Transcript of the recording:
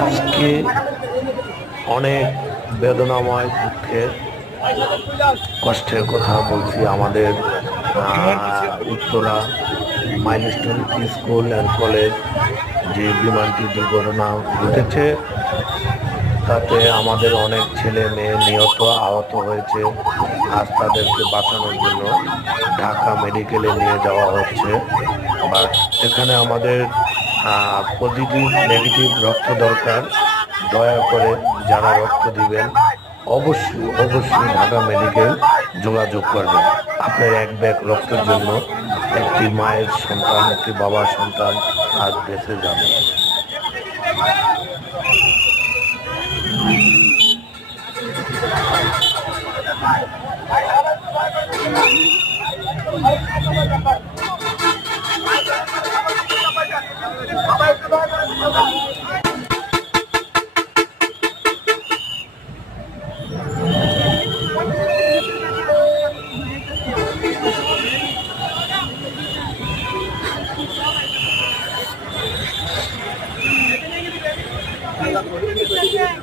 আজকে অনেক বেদনাময় দুঃখের কষ্টের কথা বলছি আমাদের Uttara Milestone school and college যে বিমানটি দুর্ঘটনা ঘটেছে, তাতে আমাদের অনেক ছেলে মেয়ে নিহত, আহত হয়েছে। আজ তাদেরকে বাঁচানোর জন্য ঢাকা মেডিকেলে নিয়ে যাওয়া হচ্ছে। বাট এখানে আমাদের পজিটিভ নেগেটিভ রক্ত দরকার। দয়া করে যারা রক্ত দিবেন, অবশ্যই অবশ্যই ঢাকা মেডিকেল যোগাযোগ করবেন। আপনার এক ব্যাগ রক্তের জন্য একটি মায়ের সন্তান, একটি বাবার সন্তান আজ বেঁচে যাবে। You.